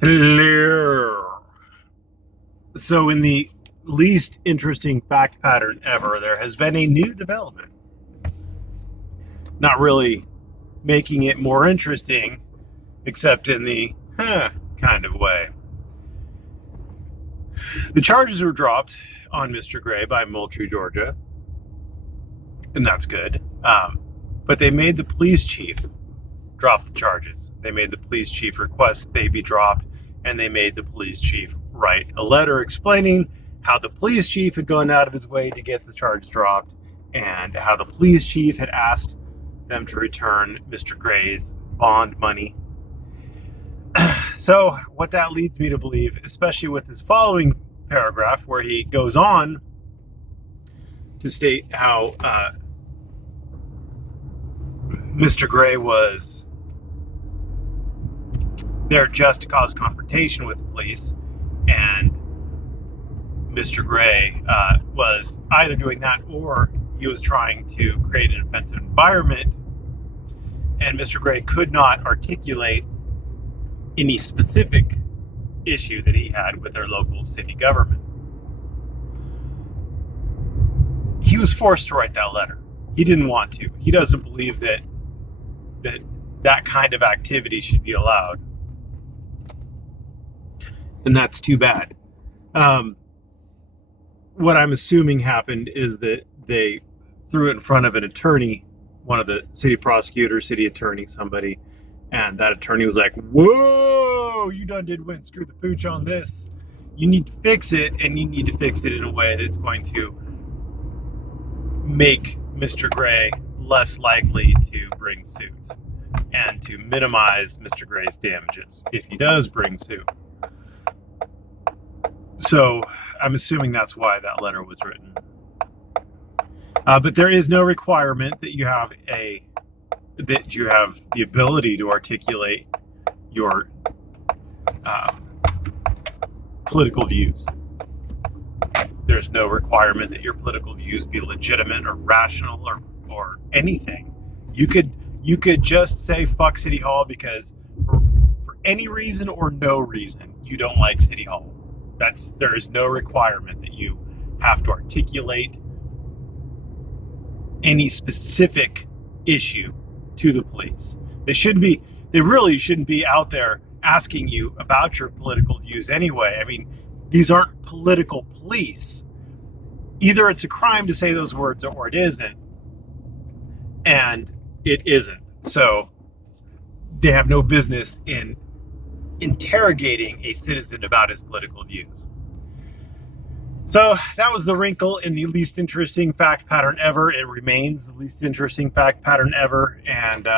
Hello. So in the least interesting fact pattern ever, there has been a new development. Not really making it more interesting, except in the kind of way. The charges were dropped on Mr. Gray by Moultrie, Georgia, and that's good. But they made the police chief drop the charges. They made the police chief request that they be dropped, and they made the police chief write a letter explaining how the police chief had gone out of his way to get the charges dropped, and how the police chief had asked them to return Mr. Gray's bond money. So what that leads me to believe, especially with his following paragraph where he goes on to state how Mr. Gray was there just to cause confrontation with the police, and Mr. Gray was either doing that or he was trying to create an offensive environment, and Mr. Gray could not articulate any specific issue that he had with their local city government. He was forced to write that letter. He didn't want to. He doesn't believe that kind of activity should be allowed. And that's too bad. What I'm assuming happened is that they threw it in front of an attorney, one of the city prosecutors, city attorney, somebody, and that attorney was like, whoa, you done went screw the pooch on this. You need to fix it, and you need to fix it in a way that's going to make Mr. Gray less likely to bring suit and to minimize Mr. Gray's damages if he does bring suit. So I'm assuming that's why that letter was written. But there is no requirement that you have the ability to articulate your political views. There's no requirement that your political views be legitimate or rational or anything. You could just say fuck City Hall because for any reason or no reason you don't like City Hall. There is no requirement that you have to articulate any specific issue to the police. They really shouldn't be out there asking you about your political views anyway. I mean, these aren't political police. Either it's a crime to say those words or it isn't. And it isn't. So they have no business in interrogating a citizen about his political views. So that was the wrinkle in the least interesting fact pattern ever. It remains the least interesting fact pattern ever. And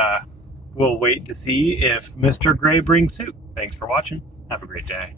we'll wait to see if Mr. Gray brings suit. Thanks for watching. Have a great day.